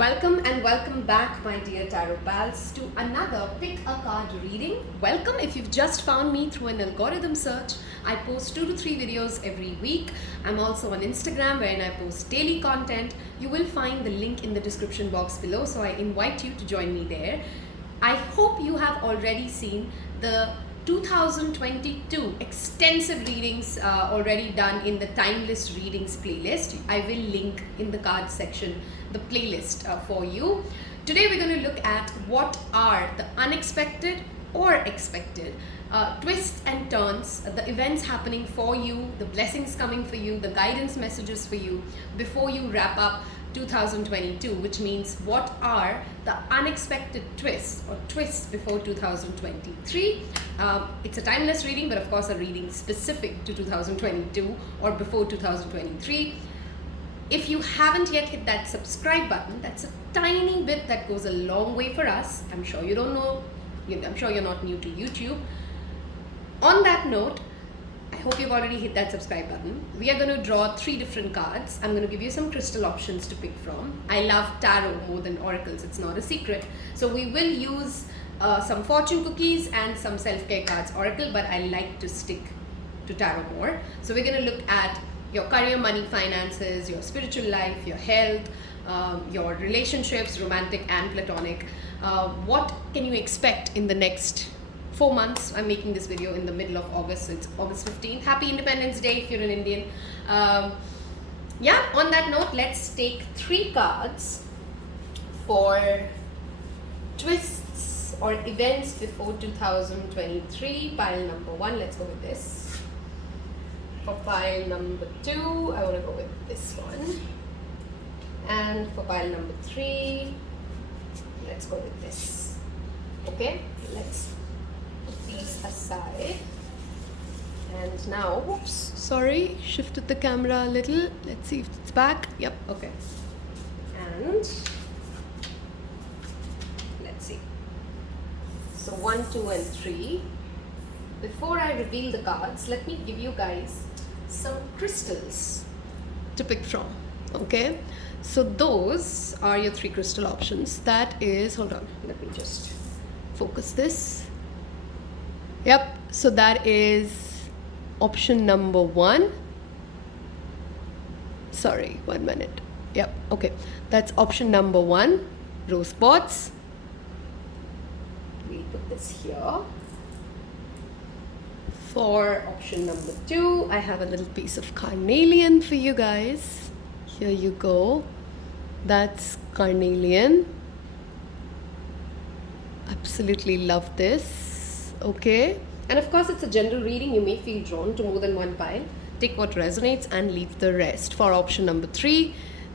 Welcome and welcome back, my dear tarot pals, to another Pick a Card reading. Welcome if you've just found me through an algorithm search. I post 2 to 3 videos every week. I'm also on Instagram wherein I post daily content. You will find the link in the description box below, so I invite you to join me there. I hope you have already seen the 2022 extensive readings already done in the Timeless Readings playlist. I will link in the cards section the playlist for you. Today we're going to look at what are the unexpected or expected twists and turns, the events happening for you, the blessings coming for you, the guidance messages for you before you wrap up 2022, which means what are the unexpected twists or twists before 2023. It's a timeless reading, but of course a reading specific to 2022 or before 2023. If you haven't yet hit that subscribe button, that's a tiny bit that goes a long way for us. I'm sure you don't know, I'm sure you're not new to YouTube. On that note, I hope you've already hit that subscribe button. We are going to draw 3 different cards. I'm going to give you some crystal options to pick from. I love tarot more than oracles, it's not a secret. So we will use some fortune cookies and some self-care cards oracle, but I like to stick to tarot more. So we're going to look at your career, money, finances, your spiritual life, your health, your relationships, romantic and platonic. What can you expect in the next 4 months? I'm making this video in the middle of August, so it's August 15th. Happy Independence Day if you're an Indian. Yeah, on that note, let's take 3 cards for twists or events before 2023. Pile number 1, let's go with this. For pile number 2, I want to go with this one. And for pile number 3, let's go with this. Okay, let's put these aside. And now, whoops, sorry, shifted the camera a little. Let's see if it's back. Yep, okay. And let's see. So 1, 2, and 3. Before I reveal the cards, let me give you guys some crystals to pick from. Okay, so those are your 3 crystal options. That is, hold on, let me just focus this. Yep, so that is option number 1. Sorry, 1 minute. Yep, okay, that's option number 1, rose quartz. We'll put this here. For option number 2, I have a little piece of carnelian for you guys. Here you go. That's carnelian. Absolutely love this. Okay. And of course, it's a general reading. You may feel drawn to more than one pile. Take what resonates and leave the rest. For option number 3,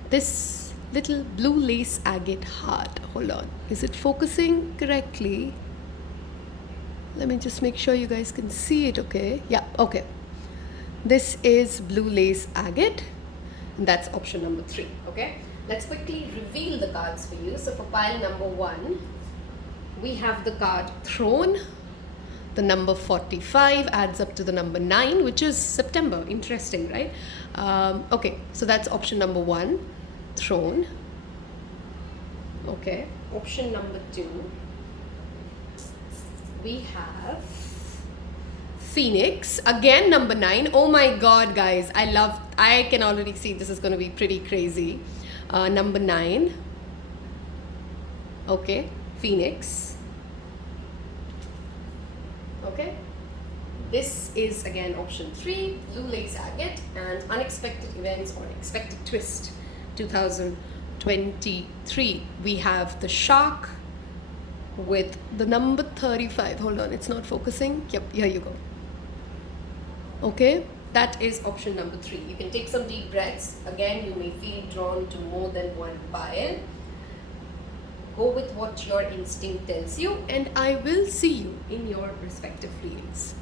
this little blue lace agate heart. Hold on. Is it focusing correctly? Let me just make sure you guys can see it, okay? Yeah, okay. This is blue lace agate, and that's option number 3, okay? Let's quickly reveal the cards for you. So for pile number 1, we have the card Throne. The number 45 adds up to the number 9, which is September. Interesting, right? Okay, so that's option number 1, Throne. Okay, option number 2. We have Phoenix, again number 9. Oh my god, guys, I can already see this is going to be pretty crazy. Number 9. Okay, Phoenix. Okay, this is again option 3, blue lace agate, and unexpected events or expected twist 2023. We have the shark with the number 35. Hold on, it's not focusing. Yep, here you go. Okay, that is option number 3. You can take some deep breaths. Again, you may feel drawn to more than one pile. Go with what your instinct tells you, and I will see you in your respective readings.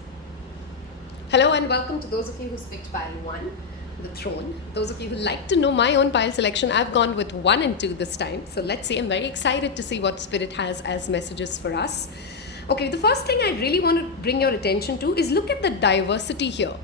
Hello and welcome to those of you who picked pile 1, the Throne. Those of you who like to know my own pile selection, I've gone with 1 and 2 this time. So let's see, I'm very excited to see what Spirit has as messages for us. Okay, the first thing I really want to bring your attention to is look at the diversity here.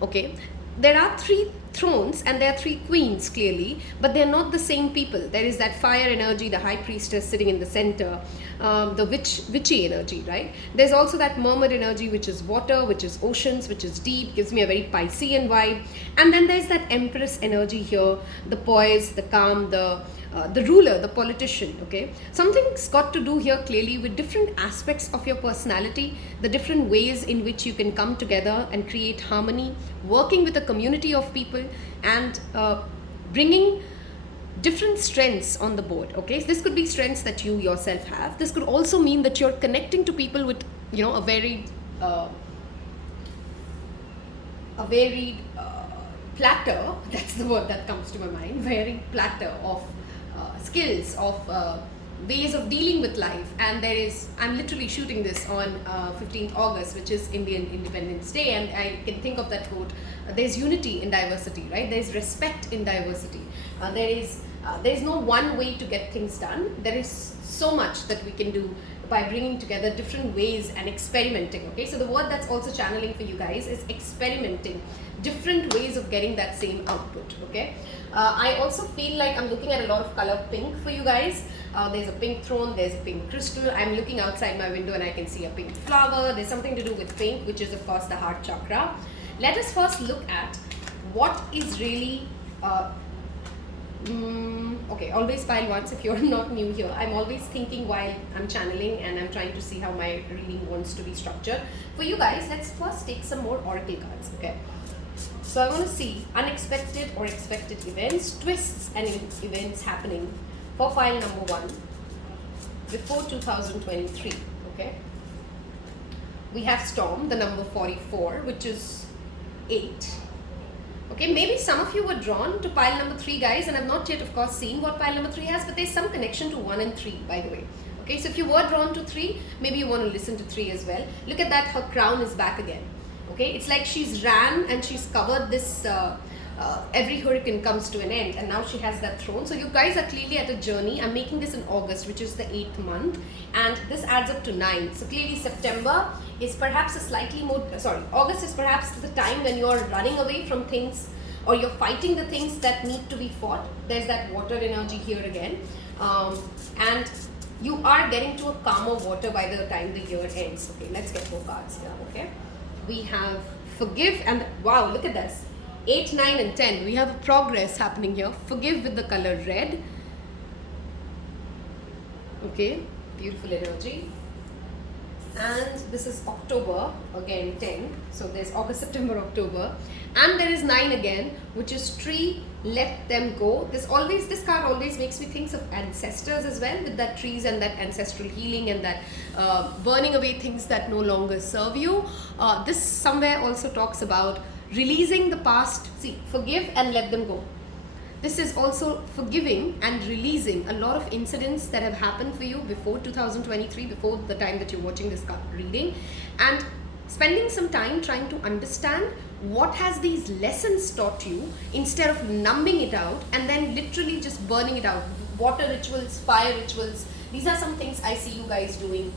Okay, there are 3 thrones, and there are 3 queens clearly, but they're not the same people. There is that fire energy, the high priestess sitting in the center, the witchy energy, right? There's also that mermaid energy, which is water, which is oceans, which is deep, gives me a very Piscean vibe. And then there's that empress energy here, the poise, the calm, the ruler, the politician, okay? Something's got to do here clearly with different aspects of your personality, the different ways in which you can come together and create harmony, working with a community of people, and bringing different strengths on the board, okay? So this could be strengths that you yourself have. This could also mean that you're connecting to people with, you know, a varied platter, that's the word that comes to my mind, varied platter of skills, of ways of dealing with life. And I'm literally shooting this on 15th August, which is Indian Independence Day, and I can think of that quote, there's unity in diversity, right? There's respect in diversity. There's no one way to get things done. There is so much that we can do by bringing together different ways and experimenting, okay? So the word that's also channeling for you guys is experimenting, different ways of getting that same output, okay? I also feel like I'm looking at a lot of color pink for you guys. There's a pink throne, there's a pink crystal. I'm looking outside my window and I can see a pink flower. There's something to do with pink, which is of course the heart chakra. Let us first look at what is really okay, always pile once if you're not new here. I'm always thinking while I'm channeling and I'm trying to see how my reading wants to be structured. For you guys, let's first take some more oracle cards, okay? So I want to see unexpected or expected events, twists and events happening for file number 1 before 2023, okay? We have storm, the number 44, which is 8. Okay, maybe some of you were drawn to pile number 3, guys, and I've not yet, of course, seen what pile number 3 has, but there's some connection to 1 and 3, by the way. Okay, so if you were drawn to 3, maybe you want to listen to 3 as well. Look at that, her crown is back again. Okay, it's like she's ran and she's covered this, every hurricane comes to an end, and now she has that throne. So you guys are clearly at a journey. I'm making this in August, which is the 8th month, and this adds up to 9. So clearly September is perhaps a slightly more, August is perhaps the time when you're running away from things, or you're fighting the things that need to be fought. There's that water energy here again, and you are getting to a calmer water by the time the year ends. Okay, let's get more cards here. Okay, we have forgive, and wow, look at this, 8, 9 and 10. We have a progress happening here. Forgive with the color red. Okay, beautiful energy. And this is October, again 10. So there's August, September, October. And there is 9 again, which is tree, let them go. This card always makes me think of ancestors as well, with that trees and that ancestral healing and that burning away things that no longer serve you. This somewhere also talks about releasing the past. See, forgive and let them go. This is also forgiving and releasing a lot of incidents that have happened for you before 2023, before the time that you're watching this reading, and spending some time trying to understand what has these lessons taught you, instead of numbing it out and then literally just burning it out. Water rituals, fire rituals, these are some things I see you guys doing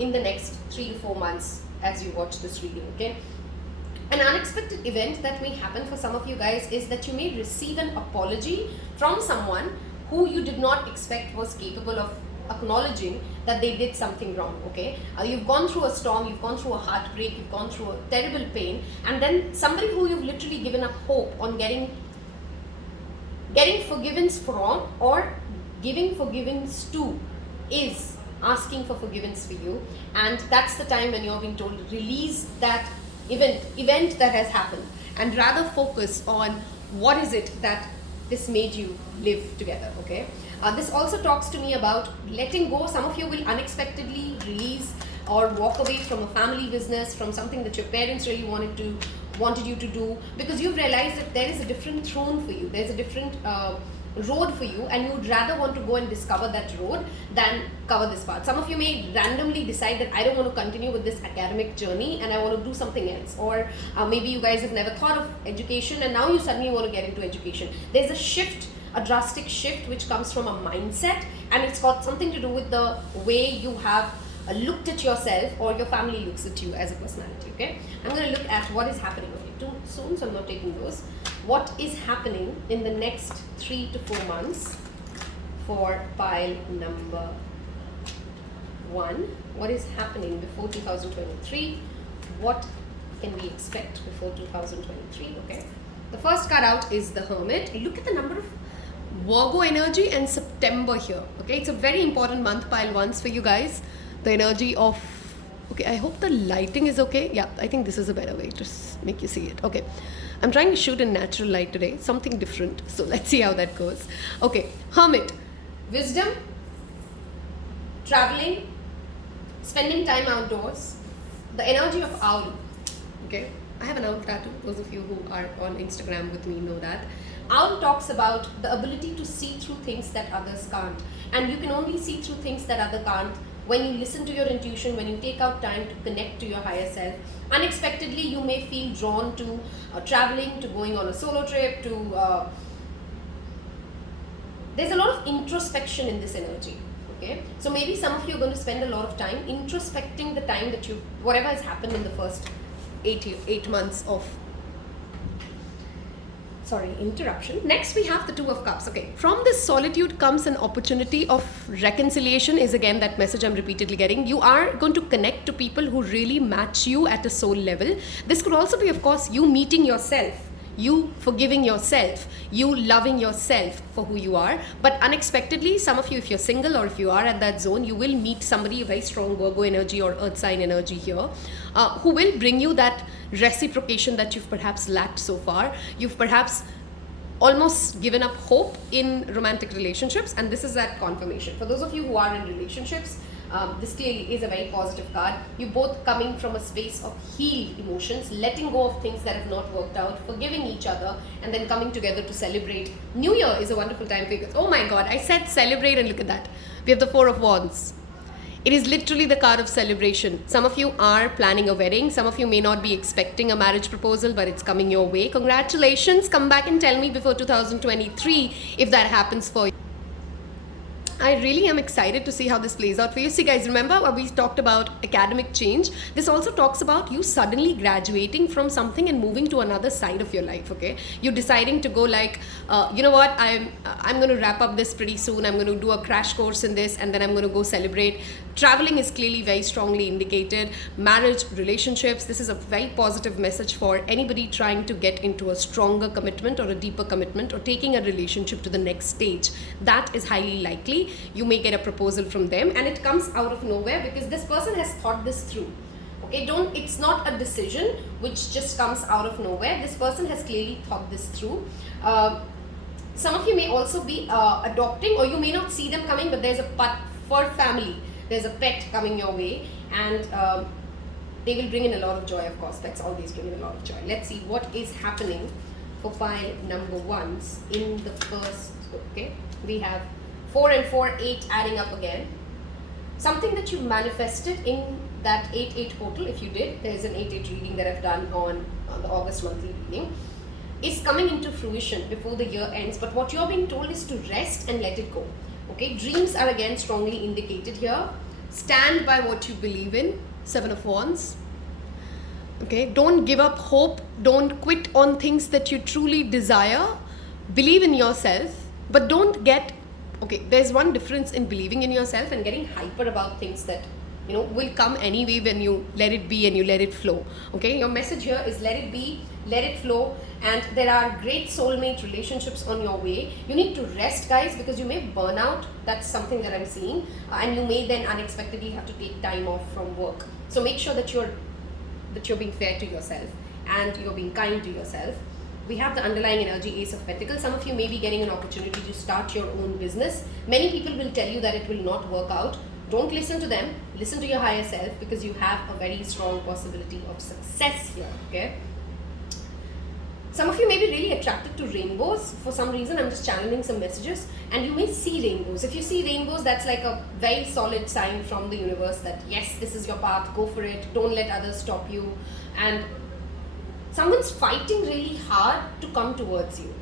in the next 3 to 4 months as you watch this reading, okay? An unexpected event that may happen for some of you guys is that you may receive an apology from someone who you did not expect was capable of acknowledging that they did something wrong, okay? You've gone through a storm, you've gone through a heartbreak, you've gone through a terrible pain, and then somebody who you've literally given up hope on getting forgiveness from, or giving forgiveness to, is asking for forgiveness for you. And that's the time when you're being told to release that event that has happened, and rather focus on what is it that this made you live together, okay? This also talks to me about letting go. Some of you will unexpectedly release or walk away from a family business, from something that your parents really wanted you to do, because you've realized that there is a different throne for you, there's a different road for you, and you would rather want to go and discover that road than cover this path. Some of you may randomly decide that I don't want to continue with this academic journey and I want to do something else, or maybe you guys have never thought of education and now you suddenly want to get into education. There's a shift, a drastic shift, which comes from a mindset, and it's got something to do with the way you have looked at yourself, or your family looks at you as a personality, okay? I'm going to look at what is happening. Okay, too soon, so I'm not taking those. what is happening in the next 3 to 4 months for pile number 1. What is happening before 2023? What can we expect before 2023? Okay. The first card out is the Hermit. Look at the number of Virgo energy and September here. Okay, it's a very important month, pile 1s for you guys. The energy of, okay, I hope the lighting is okay. Yeah, I think this is a better way to make you see it. Okay, I'm trying to shoot in natural light today, something different. So let's see how that goes. Okay, Hermit, wisdom, traveling, spending time outdoors, the energy of owl. Okay, I have an owl tattoo. Those of you who are on Instagram with me know that. Owl talks about the ability to see through things that others can't. And you can only see through things that others can't when you listen to your intuition, when you take out time to connect to your higher self. Unexpectedly, you may feel drawn to traveling, to going on a solo trip, to... there's a lot of introspection in this energy. Okay? So maybe some of you are going to spend a lot of time introspecting the time that you... whatever has happened in the first 8 months of... Sorry, interruption. Next we have the Two of Cups. Okay, from this solitude comes an opportunity of reconciliation, is again that message I'm repeatedly getting. You are going to connect to people who really match you at a soul level. This could also be, of course, you meeting yourself, you forgiving yourself, you loving yourself for who you are. But unexpectedly, some of you, if you're single or if you are at that zone, you will meet somebody, a very strong Virgo energy or earth sign energy here, who will bring you that reciprocation that you've perhaps lacked so far. You've perhaps almost given up hope in romantic relationships, and this is that confirmation. For those of you who are in relationships, this clearly is a very positive card. You both coming from a space of healed emotions, letting go of things that have not worked out, forgiving each other, and then coming together to celebrate. New Year is a wonderful time for you. Oh my God, I said celebrate, and look at that. We have the Four of Wands. It is literally the card of celebration. Some of you are planning a wedding. Some of you may not be expecting a marriage proposal, but it's coming your way. Congratulations. Come back and tell me before 2023 if that happens for you. I really am excited to see how this plays out for you. See guys, remember we talked about academic change. This also talks about you suddenly graduating from something and moving to another side of your life, okay? You're deciding to go like, you know what, I'm going to wrap up this pretty soon. I'm going to do a crash course in this, and then I'm going to go celebrate. Traveling is clearly very strongly indicated. Marriage, relationships, this is a very positive message for anybody trying to get into a stronger commitment or a deeper commitment or taking a relationship to the next stage. That is highly likely. You may get a proposal from them, and it comes out of nowhere because this person has thought this through. Okay, it's not a decision which just comes out of nowhere. This person has clearly thought this through. Some of you may also be adopting, or you may not see them coming, but there's a fur family. There's a pet coming your way, and they will bring in a lot of joy, of course. Pets always bring in a lot of joy. Let's see what is happening for pile number 1s in the first. Okay, we have 4 and 4, 8 adding up again. Something that you've manifested in that 8-8 portal, if you did, there's an 8-8 reading that I've done on the August monthly reading, is coming into fruition before the year ends. But what you're being told is to rest and let it go. Okay, dreams are again strongly indicated here. Stand by what you believe in. 7 of Wands. Okay, don't give up hope. Don't quit on things that you truly desire. Believe in yourself, but don't get... Okay, there's one difference in believing in yourself and getting hyper about things that, you know, will come anyway when you let it be and you let it flow. Okay, your message here is let it be, let it flow, and there are great soulmate relationships on your way. You need to rest, guys, because you may burn out. That's something that I'm seeing, and you may then unexpectedly have to take time off from work. So make sure that you're being fair to yourself and you're being kind to yourself. We have the underlying energy, Ace of Pentacles. Some of you may be getting an opportunity to start your own business. Many people will tell you that it will not work out. Don't listen to them. Listen to your higher self, because you have a very strong possibility of success here, okay? Some of you may be really attracted to rainbows. For some reason, I'm just channeling some messages, and you may see rainbows. If you see rainbows, that's like a very solid sign from the universe that yes, this is your path, go for it. Don't let others stop you. And someone's fighting really hard to come towards you,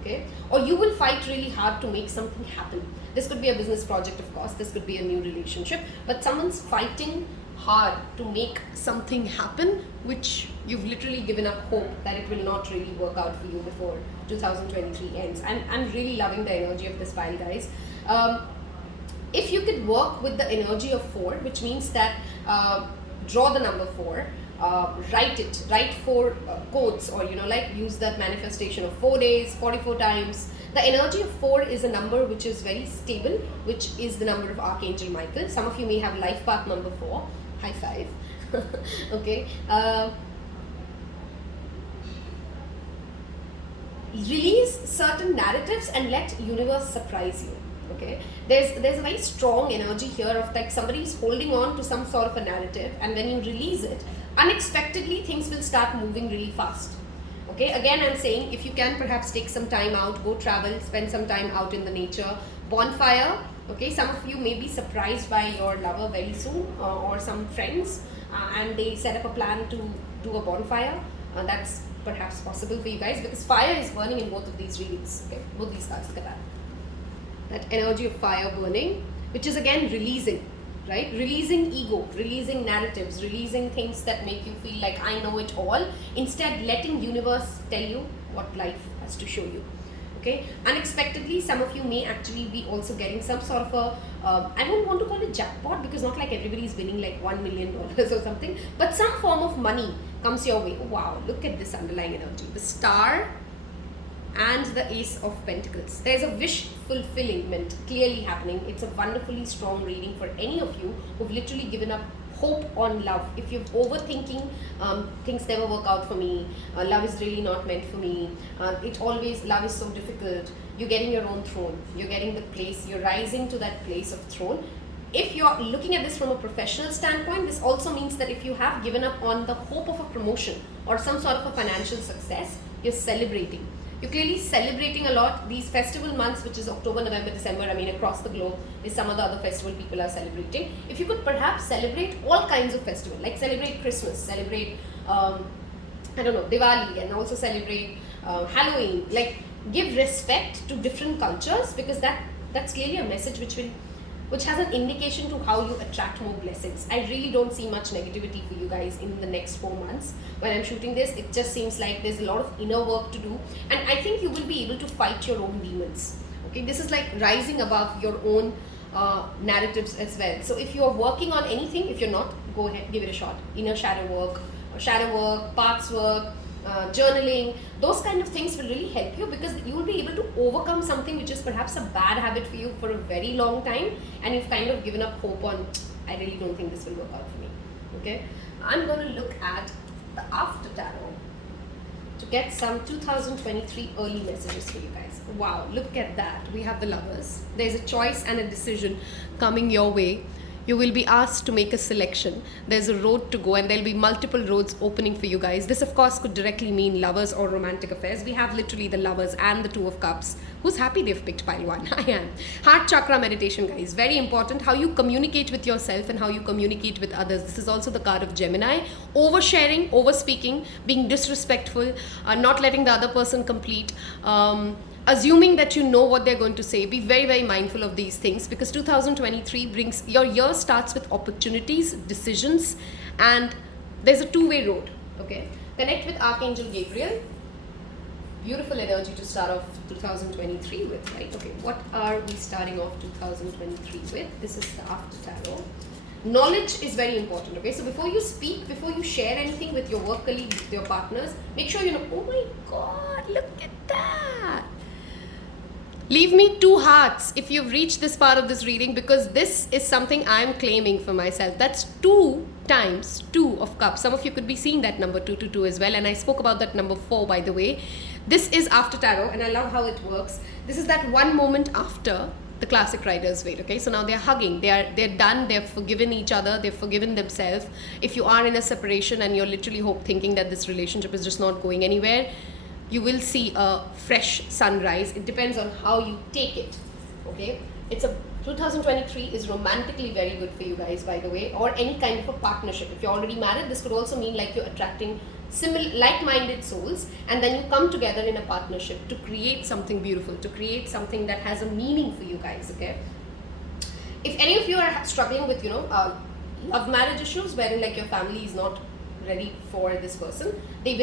okay? Or you will fight really hard to make something happen. This could be a business project, of course. This could be a new relationship. But someone's fighting hard to make something happen which you've literally given up hope that it will not really work out for you before 2023 ends. I'm really loving the energy of this pile, guys. If you could work with the energy of 4, which means that draw the number 4, write 4 quotes, or like use that manifestation of 4 days, 44 times. The energy of 4 is a number which is very stable, which is the number of Archangel Michael. Some of you may have life path number 4. High five. Okay. Release certain narratives and let universe surprise you. Okay, there's a very strong energy here of like somebody is holding on to some sort of a narrative, and when you release it, unexpectedly things will start moving really fast. Okay, again I'm saying, if you can perhaps take some time out, go travel, spend some time out in the nature, bonfire. Okay, some of you may be surprised by your lover very soon, or some friends, and they set up a plan to do a bonfire. That's perhaps possible for you guys, because fire is burning in both of these readings. Okay, both these cards, look at that energy of fire burning, which is again releasing, right? Releasing ego, releasing narratives, releasing things that make you feel like I know it all. Instead, letting universe tell you what life has to show you. Okay, unexpectedly, some of you may actually be also getting some sort of a, I don't want to call it jackpot, because not like everybody is winning like $1 million or something, but some form of money comes your way. Oh, wow, look at this underlying energy. The star and the Ace of Pentacles. There's a wish fulfillment clearly happening. It's a wonderfully strong reading for any of you who've literally given up hope on love. If you're overthinking, things never work out for me, love is really not meant for me, love is so difficult, you're getting your own throne, you're getting the place, you're rising to that place of throne. If you're looking at this from a professional standpoint, this also means that if you have given up on the hope of a promotion or some sort of a financial success, you're celebrating. You're clearly celebrating a lot. These festival months, which is October, November, December, I mean across the globe, is some of the other festival people are celebrating. If you could perhaps celebrate all kinds of festival, like celebrate Christmas, celebrate, I don't know, Diwali, and also celebrate Halloween, like give respect to different cultures, because that's clearly a message which has an indication to how you attract more blessings. I really don't see much negativity for you guys in the next 4 months. When I'm shooting this, it just seems like there's a lot of inner work to do, and I think you will be able to fight your own demons. Okay, this is like rising above your own narratives as well. So if you're working on anything, if you're not, go ahead, give it a shot. Inner shadow work, parts work, journaling, those kind of things will really help you, because you will be able to overcome something which is perhaps a bad habit for you for a very long time, and you've kind of given up hope on, I really don't think this will work out for me. Okay, I'm going to look at the After Tarot to get some 2023 early messages for you guys. Wow, look at that. We have the Lovers. There's a choice and a decision coming your way. You will be asked to make a selection. There's a road to go, and there'll be multiple roads opening for you guys. This, of course, could directly mean lovers or romantic affairs. We have literally the Lovers and the Two of Cups. Who's happy they've picked pile 1? I am. Heart chakra meditation, guys. Very important. How you communicate with yourself and how you communicate with others. This is also the card of Gemini. Oversharing, overspeaking, being disrespectful, not letting the other person complete, assuming that you know what they're going to say. Be very, very mindful of these things, because 2023 brings, your year starts with opportunities, decisions, and there's a two-way road. Okay, connect with Archangel Gabriel. Beautiful energy to start off 2023 with, right? Okay, what are we starting off 2023 with? This is the After Tarot. Knowledge is very important. Okay, so before you speak, before you share anything with your work colleagues, with your partners, make sure you know, oh my god, look at that. Leave me 2 hearts if you've reached this part of this reading, because this is something I'm claiming for myself. That's 2 times 2 of cups. Some of you could be seeing that number 222 as well, and I spoke about that number 4, by the way. This is After Tarot, and I love how it works. This is that one moment after the classic Rider's Waite. Okay, so now they're hugging, they're done, they've forgiven each other, they've forgiven themselves. If you are in a separation and you're literally thinking that this relationship is just not going anywhere, you will see a fresh sunrise. It depends on how you take it. Okay, 2023 is romantically very good for you guys, by the way, or any kind of a partnership. If you're already married, this could also mean like you're attracting similar, like-minded souls, and then you come together in a partnership to create something beautiful, to create something that has a meaning for you guys. Okay, if any of you are struggling with love marriage issues, wherein like your family is not ready for this person, they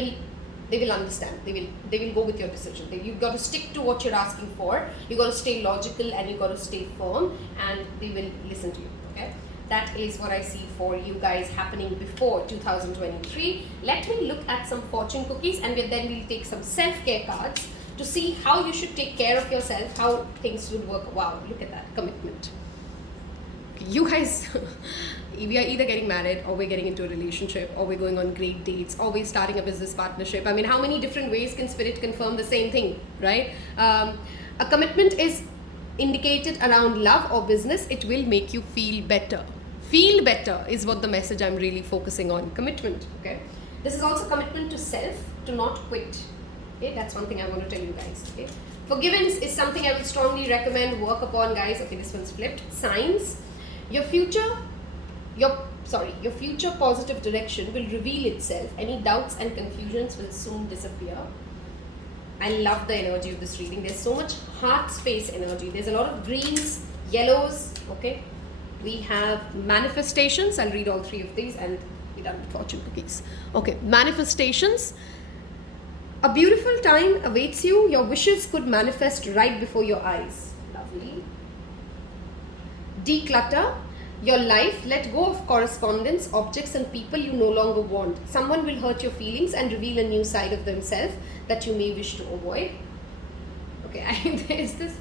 will understand. They will go with your decision. You've got to stick to what you're asking for. You got to stay logical and you got to stay firm, and they will listen to you. Okay, that is what I see for you guys happening before 2023. Let me look at some fortune cookies, and then we'll take some self-care cards to see how you should take care of yourself, how things would work. Wow, look at that commitment. You guys, we are either getting married, or we're getting into a relationship, or we're going on great dates, or we're starting a business partnership. I mean, how many different ways can spirit confirm the same thing, right? A commitment is indicated around love or business. It will make you feel better. Feel better is what the message I'm really focusing on. Commitment, okay? This is also commitment to self, to not quit. Okay, that's one thing I want to tell you guys. Okay, forgiveness is something I would strongly recommend, work upon, guys. Okay, this one's flipped. Signs. Your future positive direction will reveal itself. Any doubts and confusions will soon disappear. I love the energy of this reading. There's so much heart space energy. There's a lot of greens, yellows. Okay, we have manifestations. I'll read all three of these and we're done with fortune cookies. Okay, manifestations. A beautiful time awaits you. Your wishes could manifest right before your eyes. Lovely. Declutter your life. Let go of correspondence, objects and people you no longer want. Someone will hurt your feelings and reveal a new side of themselves that you may wish to avoid. Okay, there's this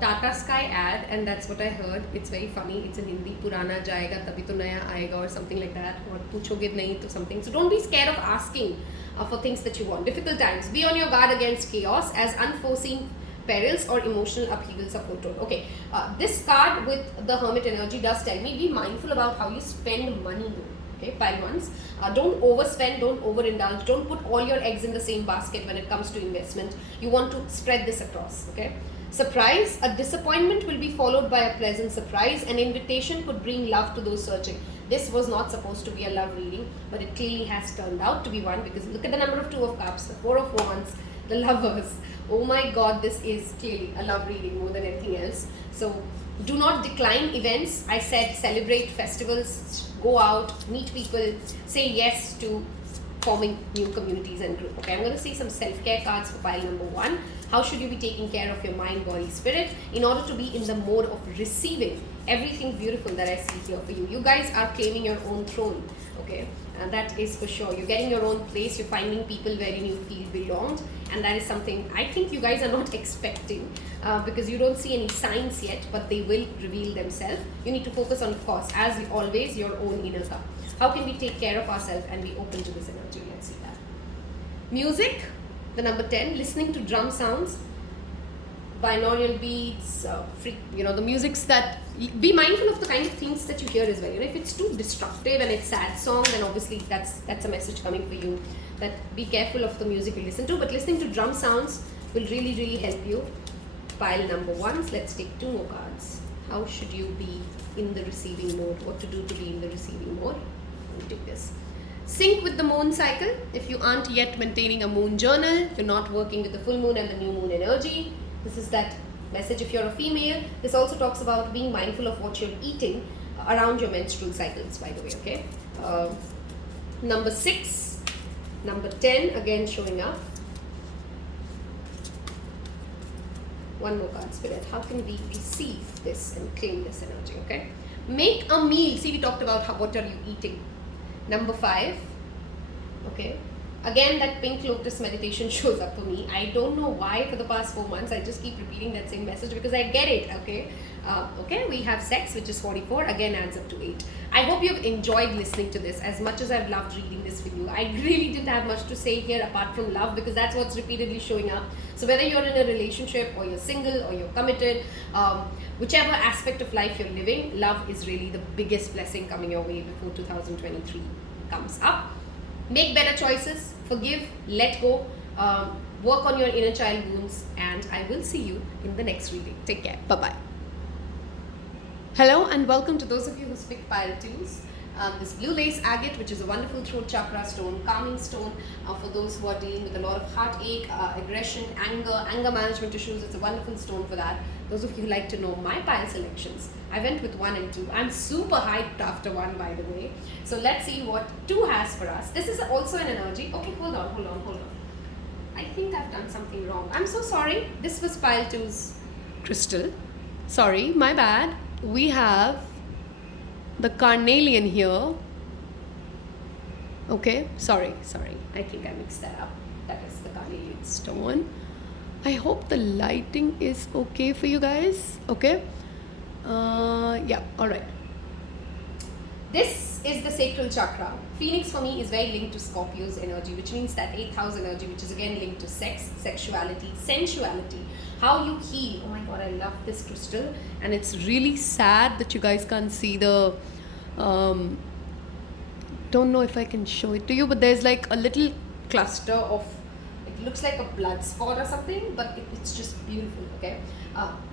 Tata Sky ad, and that's what I heard. It's very funny. It's in Hindi. Purana jayega tabhi to naya aayega, or something like that. Or puchoge nahi to something. So don't be scared of asking for things that you want. Difficult times. Be on your guard against chaos, as unforeseen perils or emotional upheavals are foretold. Okay, this card with the Hermit energy does tell me be mindful about how you spend money. Okay, pile ones. Don't overspend, don't overindulge, don't put all your eggs in the same basket when it comes to investment. You want to spread this across. Okay. Surprise. A disappointment will be followed by a pleasant surprise. An invitation could bring love to those searching. This was not supposed to be a love reading, but it clearly has turned out to be one, because look at the number of Two of Cups, the Four of Wands, the Lovers. Oh my God, this is clearly a love reading more than anything else. So do not decline events. I said celebrate festivals, go out, meet people, say yes to forming new communities and group. Okay, I'm going to see some self-care cards for pile number 1. How should you be taking care of your mind, body, spirit in order to be in the mode of receiving everything beautiful that I see here for you? You guys are claiming your own throne. Okay, and that is for sure. You're getting your own place. You're finding people wherein you feel belonged, and that is something I think you guys are not expecting because you don't see any signs yet, but they will reveal themselves. You need to focus on, of course, as always, your own inner cup. How can we take care of ourselves and be open to this energy? Let's see that. Music, the number 10, listening to drum sounds, binaural beats, the musics that, be mindful of the kind of things that you hear as well. If it's too destructive and it's sad song, then obviously that's a message coming for you, that be careful of the music you listen to. But listening to drum sounds will really, really help you. Pile number 1. Let's take 2 more cards. How should you be in the receiving mode? What to do to be in the receiving mode? Let me take this. Sync with the moon cycle. If you aren't yet maintaining a moon journal, you're not working with the full moon and the new moon energy, this is that message. If you're a female, this also talks about being mindful of what you're eating around your menstrual cycles, by the way. Okay. Number 6, number 10 again showing up. One more card, Spirit. How can we receive this and claim this energy? Okay. Make a meal. See, we talked about what are you eating. Number 5. Okay. Again, that pink lotus meditation shows up for me. I don't know why for the past 4 months I just keep repeating that same message, because I get it. Okay. Okay, we have sex, which is 44, again adds up to 8. I hope you've enjoyed listening to this as much as I've loved reading this with you. I really didn't have much to say here apart from love, because that's what's repeatedly showing up. So whether you're in a relationship or you're single or you're committed, whichever aspect of life you're living, love is really the biggest blessing coming your way before 2023 comes up. Make better choices, forgive, let go, work on your inner child wounds, and I will see you in the next reading. Take care. Bye-bye. Hello and welcome to those of you who picked pile 2s. This blue lace agate, which is a wonderful throat chakra stone, calming stone for those who are dealing with a lot of heartache, aggression, anger management issues. It's a wonderful stone for that. those of you who like to know my pile selections, I went with 1 and 2. I'm super hyped after 1, by the way. So let's see what 2 has for us. This is also an energy. Okay, hold on. I think I've done something wrong. I'm so sorry. This was pile 2's crystal. Sorry, my bad. We have the carnelian here. Okay, sorry. I think I mixed that up. That is the carnelian stone. I hope the lighting is okay for you guys. Okay. Yeah, alright. This is the sacral chakra. Phoenix for me is very linked to Scorpio's energy, which means that 8th house energy, which is again linked to sex, sexuality, sensuality, how you heal. Oh my god, I love this crystal. And it's really sad that you guys can't see the don't know if I can show it to you, but there's like a little cluster of, it looks like a blood spot or something, but it's just beautiful. Okay.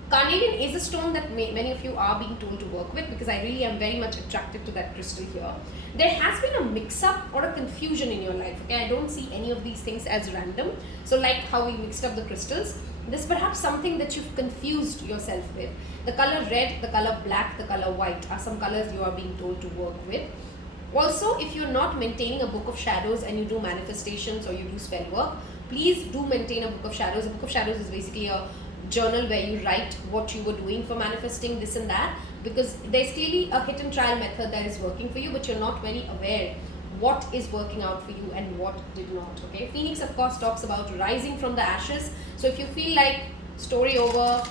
Carnelian is a stone that many of you are being told to work with, because I really am very much attracted to that crystal here. There has been a mix-up or a confusion in your life. Okay, I don't see any of these things as random. So like how we mixed up the crystals, this is perhaps something that you've confused yourself with. The color red, the color black, the color white are some colors you are being told to work with. Also, if you're not maintaining a book of shadows and you do manifestations or you do spell work, please do maintain a book of shadows. A book of shadows is basically a journal where you write what you were doing for manifesting this and that, because there's clearly a hit and trial method that is working for you, but you're not very aware what is working out for you and what did not. Okay, Phoenix of course talks about rising from the ashes. So if you feel like story over,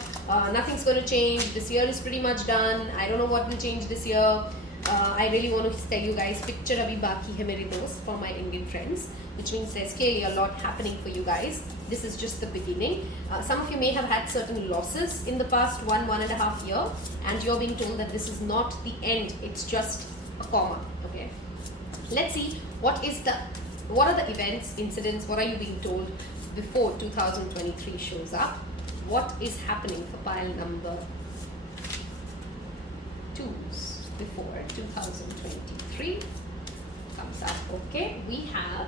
nothing's going to change, this year is pretty much done, I don't know what will change this year, I really want to tell you guys, picture abhi baki hai mere dost, for my Indian friends, which means there's clearly a lot happening for you guys. This is just the beginning. Some of you may have had certain losses in the past 1.5 year, and you're being told that this is not the end, it's just a comma. Okay, let's see what are the events, incidents, what are you being told before 2023 shows up. What is happening for pile number 2's before 2023 comes up? Okay, we have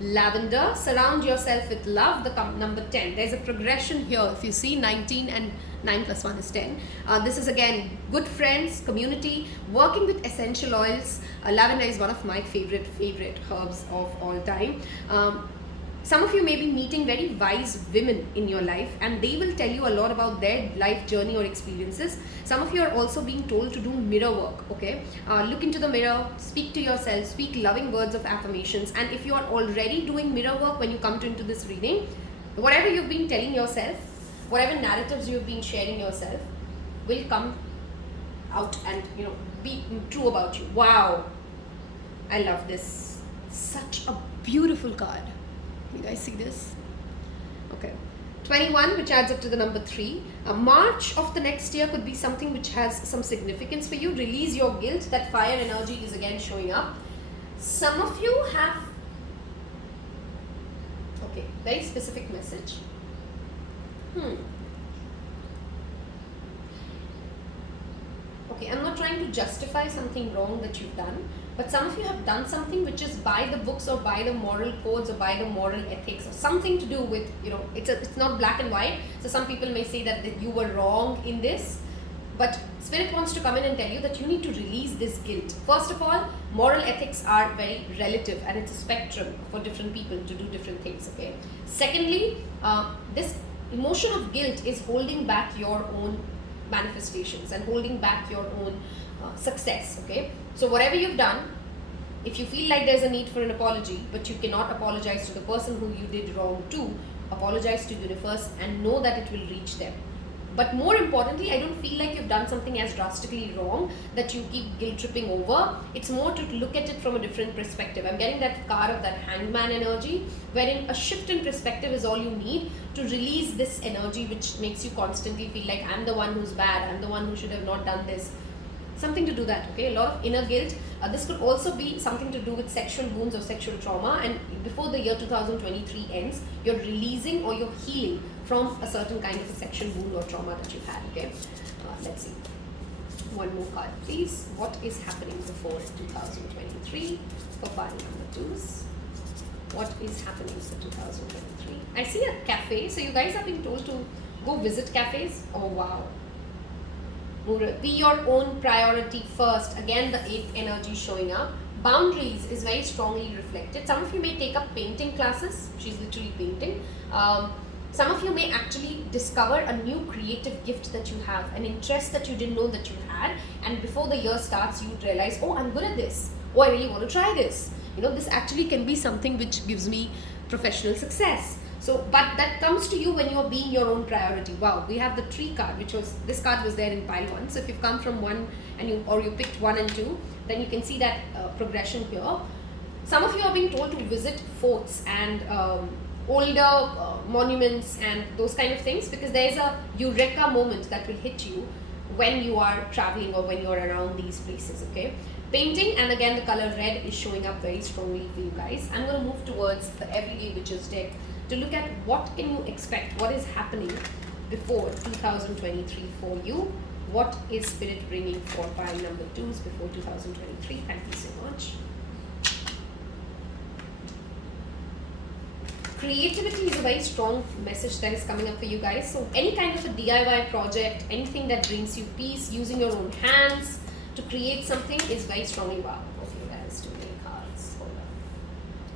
lavender, surround yourself with love, the number 10. There's a progression here. If you see 19 and 9 plus 1 is 10. This is again good friends, community, working with essential oils. Lavender is one of my favorite herbs of all time. Some of you may be meeting very wise women in your life, and they will tell you a lot about their life journey or experiences. Some of you are also being told to do mirror work. Okay, look into the mirror, speak to yourself, speak loving words of affirmations. And if you are already doing mirror work when you come into this reading, whatever you've been telling yourself, whatever narratives you've been sharing yourself will come out and be true about you. Wow, I love this. Such a beautiful card. You guys see this? Okay. 21, which adds up to the number 3. March of the next year could be something which has some significance for you. Release your guilt. That fire energy is again showing up. Some of you have, okay, very specific message. Okay, I'm not trying to justify something wrong that you've done, but some of you have done something which is by the books or by the moral codes or by the moral ethics or something to do with, it's not black and white. So some people may say that you were wrong in this, but Spirit wants to come in and tell you that you need to release this guilt. First of all, moral ethics are very relative, and it's a spectrum for different people to do different things. Okay. Secondly, this emotion of guilt is holding back your own manifestations and holding back your own success. Okay, so whatever you've done, if you feel like there's a need for an apology, but you cannot apologize to the person who you did wrong to, apologize to universe and know that it will reach them. But more importantly, I don't feel like you've done something as drastically wrong that you keep guilt tripping over. It's more to look at it from a different perspective. I'm getting that card of that hangman energy, wherein a shift in perspective is all you need to release this energy which makes you constantly feel like I'm the one who's bad, I'm the one who should have not done this. Something to do that, okay? A lot of inner guilt. This could also be something to do with sexual wounds or sexual trauma, and before the year 2023 ends, you're releasing or you're healing from a certain kind of a sexual wound or trauma that you've had, okay? Let's see. One more card, please. What is happening before 2023 for pile number 2's? What is happening for 2023? I see a cafe, so you guys are being told to Go visit cafes. Oh wow. Be your own priority first. Again, the 8th energy showing up. Boundaries is very strongly reflected. Some of you may take up painting classes. She's literally painting. Some of you may actually discover a new creative gift that you have, an interest that you didn't know that you had, and before the year starts you realize, oh, I'm good at this. Oh, I really want to try this. You know, this actually can be something which gives me professional success. So, but that comes to you when you are being your own priority. Wow, we have the tree card, which was, this card was there in pile 1. So if you've come from 1 and you picked 1 and 2, then you can see that progression here. Some of you are being told to visit forts and older monuments and those kind of things, because there is a eureka moment that will hit you when you are traveling or when you are around these places, okay? Painting, and again the color red is showing up very strongly for you guys. I'm going to move towards the Everyday Witches deck to look at what can you expect, what is happening before 2023 for you. What is Spirit bringing for pile number 2s before 2023? Thank you so much. Creativity is a very strong message that is coming up for you guys. So any kind of a DIY project, anything that brings you peace, using your own hands to create something is very strongly wow. Okay, that is too many cards. Hold on.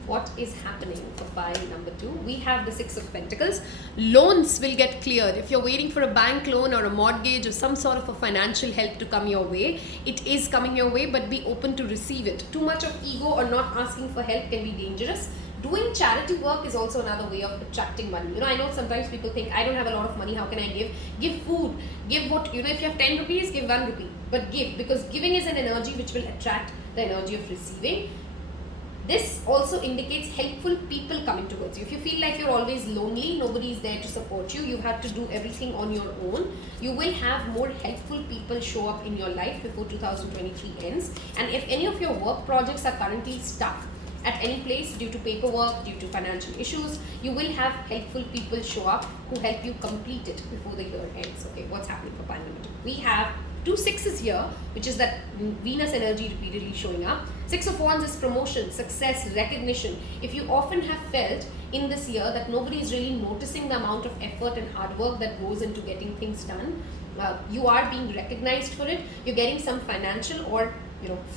What is happening for pile number 2? We have the 6 of Pentacles. Loans will get cleared. If you're waiting for a bank loan or a mortgage or some sort of a financial help to come your way, it is coming your way, but be open to receive it. Too much of ego or not asking for help can be dangerous. Doing charity work is also another way of attracting money. You know, I know sometimes people think, I don't have a lot of money, how can I give? Give food. Give what, you know, if you have 10 rupees, give 1 rupee. But give, because giving is an energy which will attract the energy of receiving. This also indicates helpful people coming towards you. If you feel like you're always lonely, nobody is there to support you, you have to do everything on your own, you will have more helpful people show up in your life before 2023 ends. And if any of your work projects are currently stuck at any place due to paperwork, due to financial issues, you will have helpful people show up who help you complete it before the year ends. Okay, what's happening for pile number 2? We have 2 6s here, which is that Venus energy repeatedly showing up. 6 of Wands is promotion, success, recognition. If you often have felt in this year that nobody is really noticing the amount of effort and hard work that goes into getting things done, you are being recognized for it. You're getting some financial or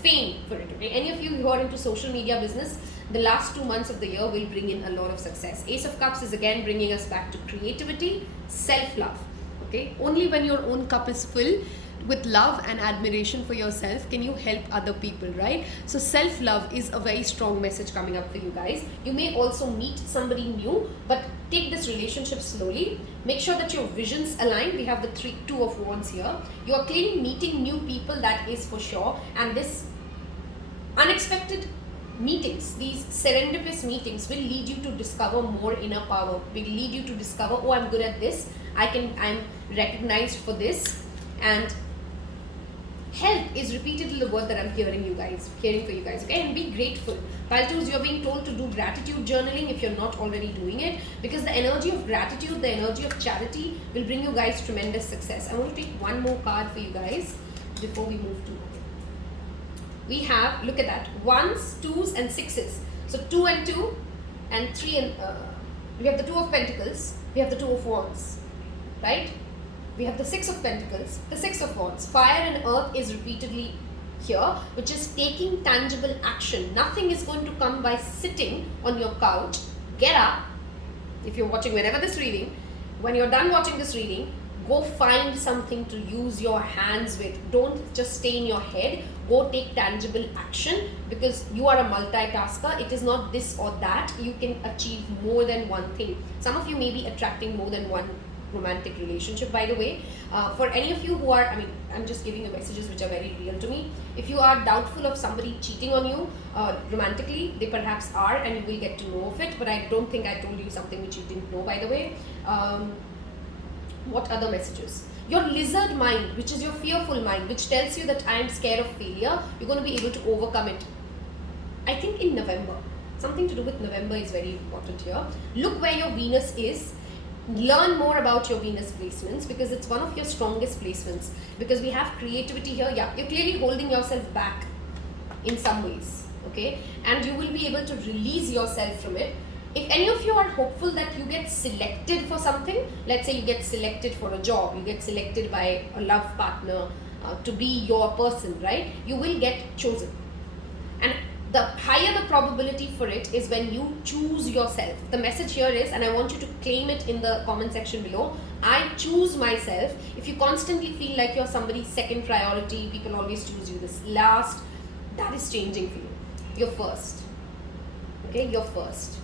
fame for it. Okay, any of you who are into social media business, the last 2 months of the year will bring in a lot of success. Ace of Cups is again bringing us back to creativity, self-love. Okay, only when your own cup is full with love and admiration for yourself can you help other people, right? So self-love is a very strong message coming up for you guys. You may also meet somebody new, but take this relationship slowly. Make sure that your visions align. We have the 2 of Wands here. You are clearly meeting new people, that is for sure. And this unexpected meetings, these serendipitous meetings will lead you to discover more inner power, will lead you to discover, oh, I'm good at this, I'm recognized for this. And help is repeatedly the word that I'm hearing for you guys, okay? And be grateful. Pile 2s, you're being told to do gratitude journaling if you're not already doing it, because the energy of gratitude, the energy of charity will bring you guys tremendous success. I want to take one more card for you guys before we move to, we have, look at that, 1s, 2s and 6s. So 2 and 2 and 3 and, we have the 2 of Pentacles, we have the 2 of Wands, right? We have the 6 of Pentacles, the 6 of Wands. Fire and earth is repeatedly here, which is taking tangible action. Nothing is going to come by sitting on your couch. Get up. If you're watching whenever this reading, when you're done watching this reading, go find something to use your hands with. Don't just stay in your head. Go take tangible action, because you are a multitasker. It is not this or that. You can achieve more than one thing. Some of you may be attracting more than one romantic relationship, by the way. For any of you who are, I'm just giving you messages which are very real to me. If you are doubtful of somebody cheating on you romantically, they perhaps are, and you will get to know of it, but I don't think I told you something which you didn't know, by the way. What other messages? Your lizard mind, which is your fearful mind, which tells you that I am scared of failure, you're going to be able to overcome it. I think in November. Something to do with November is very important here. Look where your Venus is. Learn more about your Venus placements, because it's one of your strongest placements, because we have creativity here. Yeah, you're clearly holding yourself back in some ways, okay? And you will be able to release yourself from it. If any of you are hopeful that you get selected for something, let's say you get selected for a job, you get selected by a love partner to be your person, right? You will get chosen. And the higher the probability for it is when you choose yourself. The message here is, and I want you to claim it in the comment section below, I choose myself. If you constantly feel like you're somebody's second priority, people always choose you this last, that is changing for you. You're first. Okay, you're first.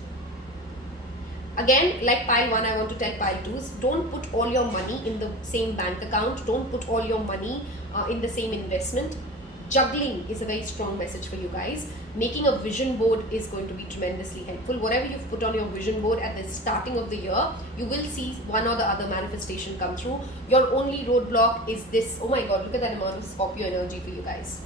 Again, like pile 1, I want to tell pile 2s, don't put all your money in the same bank account. Don't put all your money in the same investment. Juggling is a very strong message for you guys. Making a vision board is going to be tremendously helpful. Whatever you've put on your vision board at the starting of the year, you will see one or the other manifestation come through. Your only roadblock is this. Oh my God, look at that amount of Scorpio energy for you guys.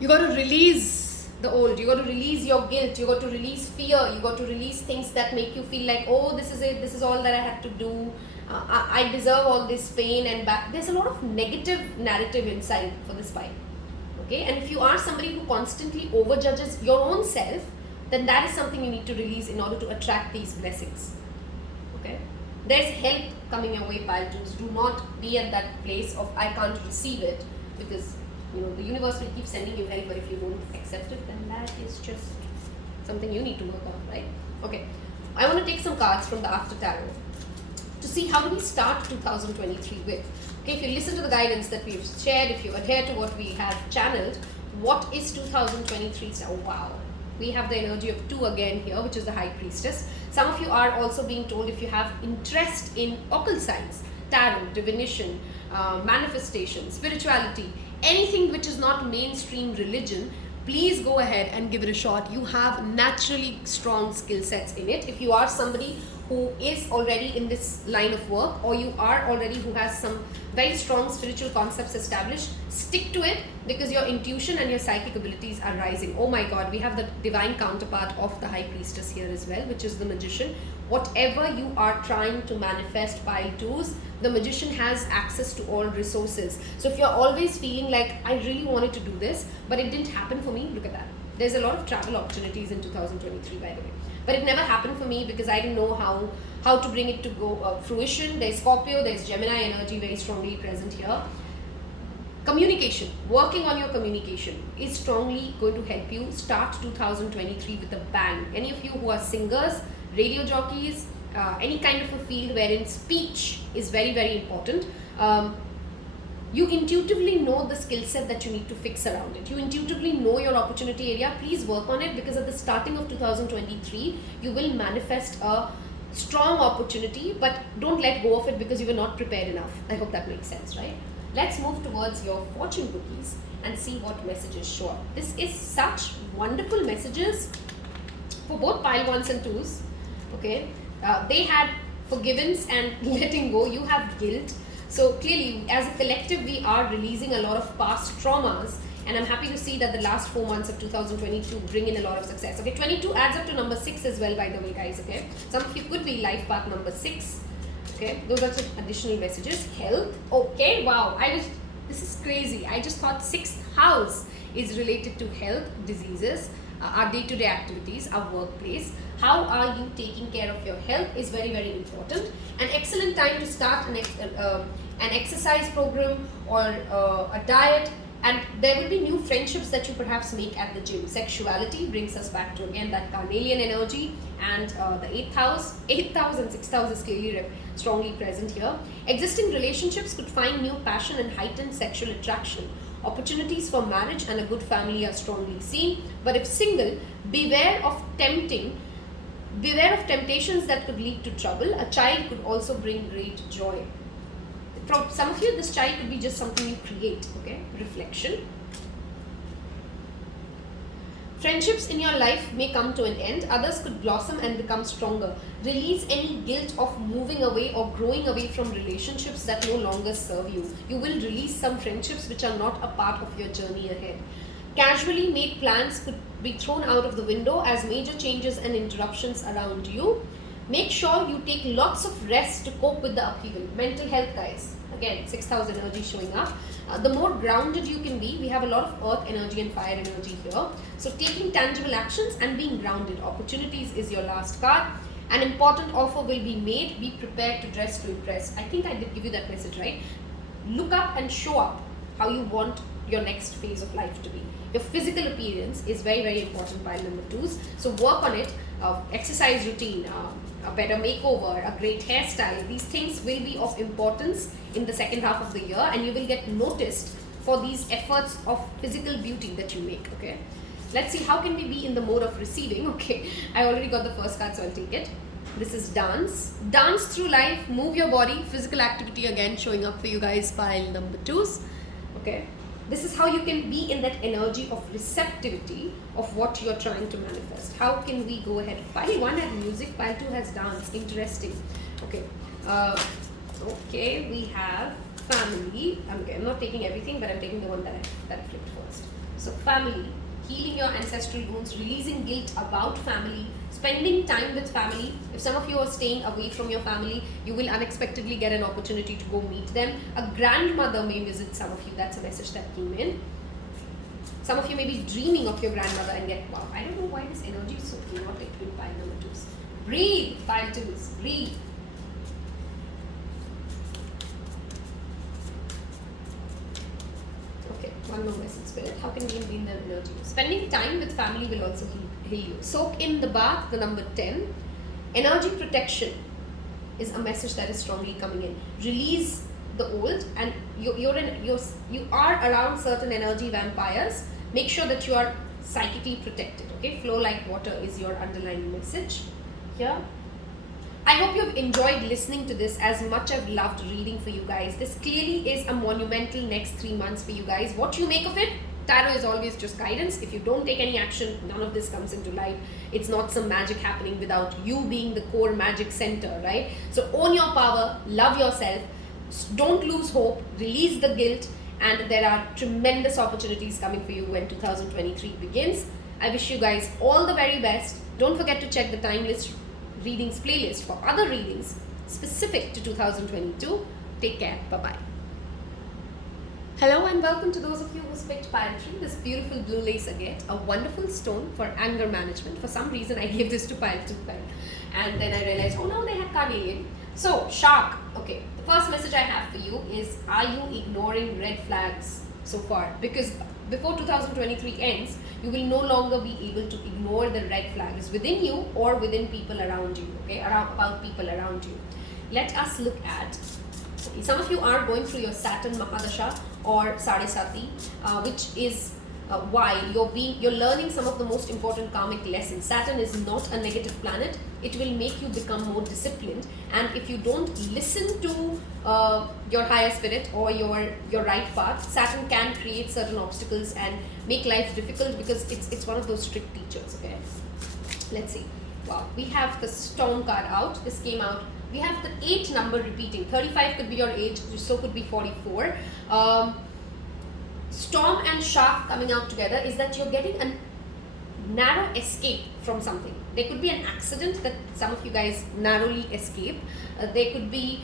You got to release the old, you got to release your guilt, you got to release fear, you got to release things that make you feel like, oh, this is it, this is all that I had to do, I deserve all this pain and back. There's a lot of negative narrative inside for this pile. Okay, and if you are somebody who constantly overjudges your own self, then that is something you need to release in order to attract these blessings. Okay, there's help coming your way, pile 2s. Do not be at that place of I can't receive it, because the universe will keep sending you help, but if you don't accept it, then that is just something you need to work on, right? Okay, I want to take some cards from the After Tarot to see how do we start 2023 with. Okay, if you listen to the guidance that we've shared, if you adhere to what we have channeled, what is 2023? Oh wow, we have the energy of 2 again here, which is the High Priestess. Some of you are also being told, if you have interest in occult science, tarot, divination, manifestation, spirituality, anything which is not mainstream religion, please go ahead and give it a shot. You have naturally strong skill sets in it. If you are somebody who is already in this line of work, or you are already who has some very strong spiritual concepts established, stick to it, because your intuition and your psychic abilities are rising. Oh my God, we have the divine counterpart of the High Priestess here as well, which is the Magician. Whatever you are trying to manifest, pile 2s, the Magician has access to all resources. So if you're always feeling like, I really wanted to do this, but it didn't happen for me, look at that. There's a lot of travel opportunities in 2023, by the way. But it never happened for me because I didn't know how to bring it to fruition. There's Scorpio, there's Gemini energy very strongly present here. Communication, working on your communication is strongly going to help you start 2023 with a bang. Any of you who are singers, radio jockeys, any kind of a field wherein speech is very, very important, you intuitively know the skill set that you need to fix around it. You intuitively know your opportunity area. Please work on it, because at the starting of 2023, you will manifest a strong opportunity, but don't let go of it because you were not prepared enough. I hope that makes sense, right? Let's move towards your fortune cookies and see what messages show up. This is such wonderful messages for both pile 1s and 2s. Okay, they had forgiveness and letting go. You have guilt. So clearly, as a collective, we are releasing a lot of past traumas, and I'm happy to see that the last 4 months of 2022 bring in a lot of success. Okay, 22 adds up to number 6 as well, by the way, guys. Okay, some of you could be life path number 6. Okay, those are some additional messages. Health. Okay, wow, this is crazy. I just thought 6th house is related to health, diseases, our day-to-day activities, our workplace. How are you taking care of your health is very, very important. An excellent time to start an exercise program or a diet, and there will be new friendships that you perhaps make at the gym. Sexuality brings us back to again that carnelian energy, and the 8th house and 6th house is clearly strongly present here. Existing relationships could find new passion and heightened sexual attraction. Opportunities for marriage and a good family are strongly seen, but if single, beware of temptations that could lead to trouble. A child could also bring great joy. From some of you, this child could be just something you create. Okay, reflection. Friendships in your life may come to an end. Others could blossom and become stronger. Release any guilt of moving away or growing away from relationships that no longer serve you. You will release some friendships which are not a part of your journey ahead. Casually made plans could be thrown out of the window as major changes and interruptions around you. Make sure you take lots of rest to cope with the upheaval. Mental health, guys. Again, 6th house energy showing up. The more grounded you can be, we have a lot of earth energy and fire energy here. So taking tangible actions and being grounded. Opportunities is your last card. An important offer will be made. Be prepared to dress to impress. I think I did give you that message, right? Look up and show up how you want your next phase of life to be. Your physical appearance is very, very important, pile number 2s. So work on it. Exercise routine, a better makeover, a great hairstyle. These things will be of importance in the second half of the year, and you will get noticed for these efforts of physical beauty that you make. Okay, let's see how can we be in the mode of receiving. Okay, I already got the first card, so I'll take it. This is dance. Dance through life, move your body, physical activity again showing up for you guys, pile number 2s. Okay, this is how you can be in that energy of receptivity of what you're trying to manifest. How can we go ahead? Pile 1 had music, pile 2 has dance. Interesting. Okay, okay, we have family. Okay, I'm not taking everything, but I'm taking the one that I flipped first. So family, healing your ancestral wounds, releasing guilt about family, spending time with family. If some of you are staying away from your family, you will unexpectedly get an opportunity to go meet them. A grandmother may visit some of you. That's a message that came in. Some of you may be dreaming of your grandmother and get, wow, I don't know why this energy is so chaotic with pile number 2s. Breathe, pile 2s, breathe. Okay, one more message, spirit. How can we be in that energy? Spending time with family will also heal you. Soak in the bath, the number 10. Energy protection is a message that is strongly coming in. Release the old, and you are around certain energy vampires. Make sure that you are psychically protected. Okay, flow like water is your underlying message here. I hope you've enjoyed listening to this as much as I've loved reading for you guys. This clearly is a monumental next 3 months for you guys. What you make of it, tarot is always just guidance. If you don't take any action, none of this comes into life. It's not some magic happening without you being the core magic center, right? So own your power, love yourself, don't lose hope, release the guilt, and there are tremendous opportunities coming for you when 2023 begins. I wish you guys all the very best. Don't forget to check the timeless readings playlist for other readings specific to 2022. Take care. Bye-bye. Hello and welcome to those of you who picked pile 3, this beautiful blue lace agate, a wonderful stone for anger management. For some reason I gave this to pile 2, and then I realized, oh no, they had carnelian. So, shark. Okay, the first message I have for you is, are you ignoring red flags so far? Because before 2023 ends, you will no longer be able to ignore the red flags within you or within people around you, okay, about people around you. Let us look at, okay, some of you are going through your Saturn Mahadasha or Sadesati, which is why you're learning some of the most important karmic lessons. Saturn is not a negative planet. It will make you become more disciplined, and if you don't listen to your higher spirit or your right path, Saturn can create certain obstacles and make life difficult because it's one of those strict teachers. Okay, let's see. Wow, we have the Storm card out. This came out. We have the 8 number repeating. 35 could be your age, so could be 44. Storm and Shark coming out together is that you're getting a narrow escape from something. There could be an accident that some of you guys narrowly escape. There could be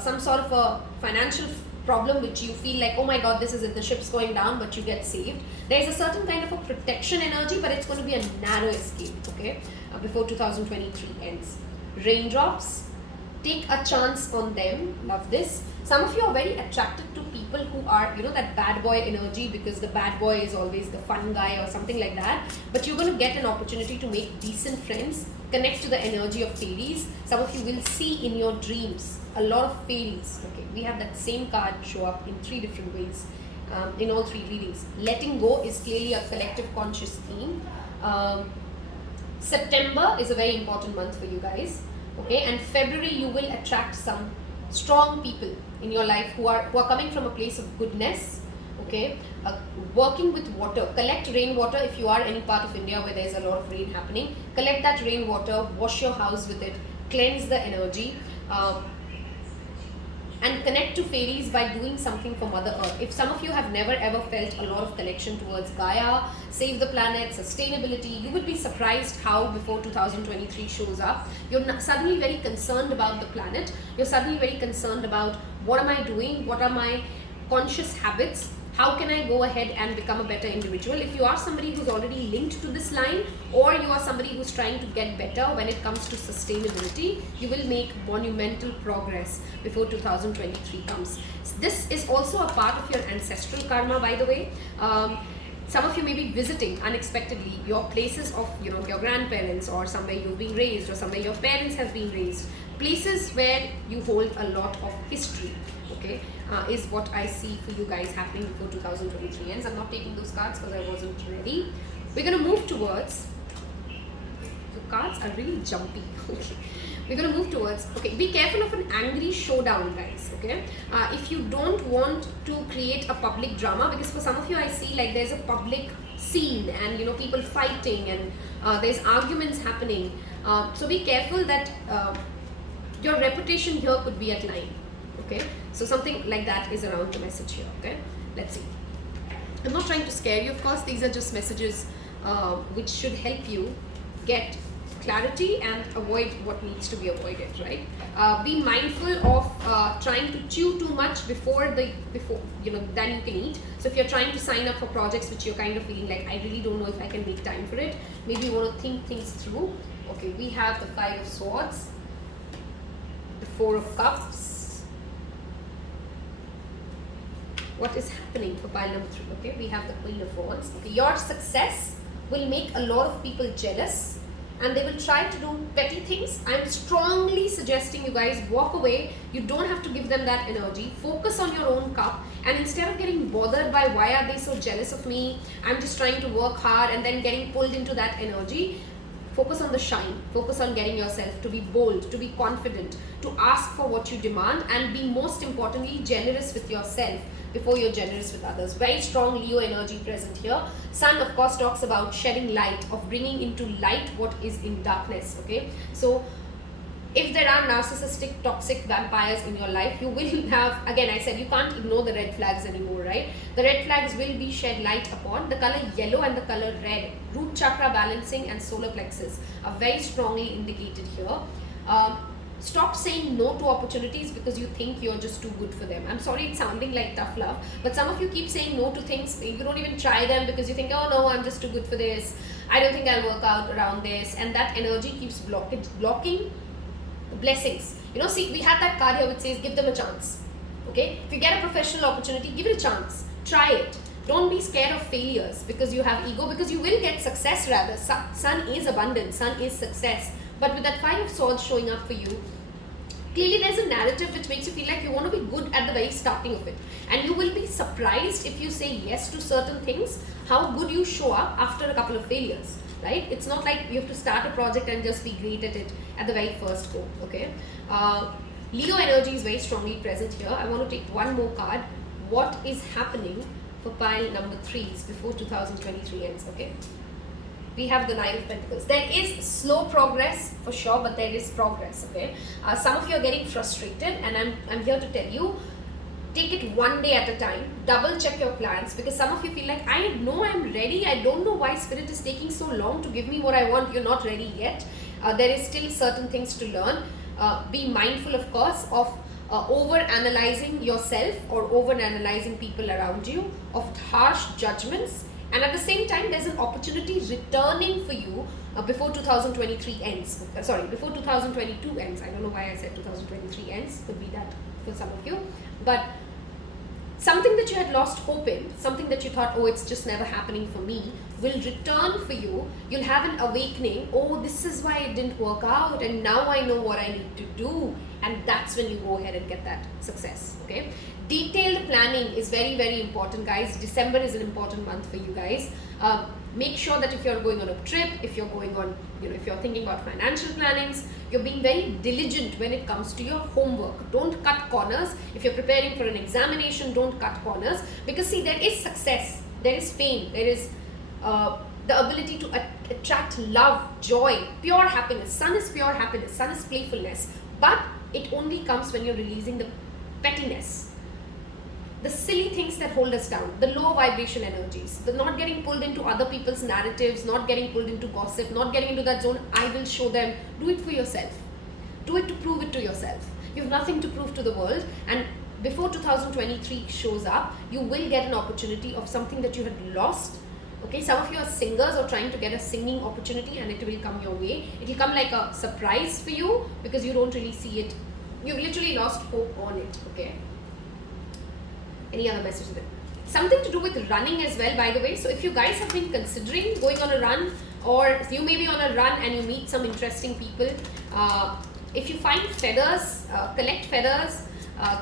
some sort of a financial problem which you feel like, oh my god, this is it, the ship's going down, but you get saved. There's a certain kind of a protection energy, but it's going to be a narrow escape, okay, before 2023 ends. Raindrops, take a chance on them. Love this. Some of you are very attracted to people who are, you know, that bad boy energy, because the bad boy is always the fun guy or something like that. But you're going to get an opportunity to make decent friends, connect to the energy of fairies. Some of you will see in your dreams a lot of fairies. Okay, we have that same card show up in 3 different ways in all 3 readings. Letting go is clearly a collective conscious theme. September is a very important month for you guys. Okay, and February you will attract some strong people in your life who are coming from a place of goodness. Okay, working with water, collect rainwater. If you are any part of India where there's a lot of rain happening, collect that rainwater, wash your house with it, cleanse the energy, and connect to fairies by doing something for Mother Earth. If some of you have never ever felt a lot of connection towards Gaia, save the planet, sustainability, you would be surprised how before 2023 shows up, you're suddenly very concerned about the planet. You're suddenly very concerned about, what am I doing? What are my conscious habits. How can I go ahead and become a better individual? If you are somebody who's already linked to this line, or you are somebody who's trying to get better when it comes to sustainability, you will make monumental progress before 2023 comes. This is also a part of your ancestral karma, by the way. Some of you may be visiting unexpectedly your places of, your grandparents, or somewhere you've been raised, or somewhere your parents have been raised, places where you hold a lot of history, okay, is what I see for you guys happening before 2023 ends. I'm not taking those cards because I wasn't ready. We're going to move towards, the cards are really jumpy, okay. We're going to move towards, okay, be careful of an angry showdown, guys, okay. If you don't want to create a public drama, because for some of you I see like there's a public scene and people fighting and there's arguments happening, so be careful that your reputation here could be at line, okay. So something like that is around the message here, okay. Let's see. I'm not trying to scare you, of course. These are just messages which should help you get clarity and avoid what needs to be avoided, right? Be mindful of trying to chew too much before than you can eat. So if you're trying to sign up for projects which you're kind of feeling like, I really don't know if I can make time for it, maybe you want to think things through. Okay, we have the 5 of Swords, the 4 of Cups. What is happening for pile number 3? Okay, we have the Queen of Wands. Okay, your success will make a lot of people jealous, and they will try to do petty things. I'm strongly suggesting you guys walk away. You don't have to give them that energy. Focus on your own cup, and instead of getting bothered by why are they so jealous of me, I'm just trying to work hard, and then getting pulled into that energy, focus on the shine. Focus on getting yourself to be bold, to be confident, to ask for what you demand, and be most importantly generous with yourself before you're generous with others. Very strong Leo energy present here. Sun, of course, talks about shedding light, of bringing into light what is in darkness, okay. So if there are narcissistic, toxic vampires in your life, you will have, again I said, you can't ignore the red flags anymore, right? The red flags will be shed light upon. The color yellow and the color red, root chakra balancing and solar plexus are very strongly indicated here. Stop saying no to opportunities because you think you're just too good for them. I'm sorry it's sounding like tough love, but some of you keep saying no to things. You don't even try them because you think, oh no, I'm just too good for this. I don't think I'll work out around this. And that energy keeps blocking blessings. See, we had that card here which says give them a chance. Okay, if you get a professional opportunity, give it a chance. Try it. Don't be scared of failures because you have ego, because you will get success rather. Sun is abundance, Sun is success. But with that 5 of Swords showing up for you, clearly there's a narrative which makes you feel like you want to be good at the very starting of it. And you will be surprised if you say yes to certain things, how good you show up after a couple of failures, right? It's not like you have to start a project and just be great at it at the very first go, okay? Leo energy is very strongly present here. I want to take one more card. What is happening for pile number 3s before 2023 ends, okay? We have the Knight of Pentacles. There is slow progress for sure, but there is progress, okay? Some of you are getting frustrated, and I'm here to tell you, take it one day at a time. Double check your plans, because some of you feel like, I know I'm ready. I don't know why Spirit is taking so long to give me what I want. You're not ready yet. There is still certain things to learn. Be mindful, of course, of over-analyzing yourself or over-analyzing people around you, of harsh judgments. And at the same time, there's an opportunity returning for you before 2023 ends. Before 2022 ends. I don't know why I said 2023 ends. Could be that for some of you. But something that you had lost hope in, something that you thought, oh, it's just never happening for me, will return for you. You'll have an awakening. Oh, this is why it didn't work out, and now I know what I need to do. And that's when you go ahead and get that success, okay? Detailed planning is very, very important, guys. December is an important month for you guys. Make sure that if you're going on a trip, if you're going on, if you're thinking about financial plannings, you're being very diligent when it comes to your homework. Don't cut corners. If you're preparing for an examination, don't cut corners. Because see, there is success, there is fame, there is the ability to attract love, joy, pure happiness. Sun is pure happiness, Sun is playfulness. But it only comes when you're releasing the pettiness, the silly things that hold us down, the low vibration energies, the not getting pulled into other people's narratives, not getting pulled into gossip, not getting into that zone. I will show them. Do it for yourself. Do it to prove it to yourself. You have nothing to prove to the world, and before 2023 shows up, you will get an opportunity of something that you had lost. Okay, some of you are singers or trying to get a singing opportunity, and it will come your way. It will come like a surprise for you because you don't really see it. You've literally lost hope on it. Okay. Any other message there? Something to do with running as well, by the way. So if you guys have been considering going on a run, or you may be on a run and you meet some interesting people, if you find feathers, collect feathers,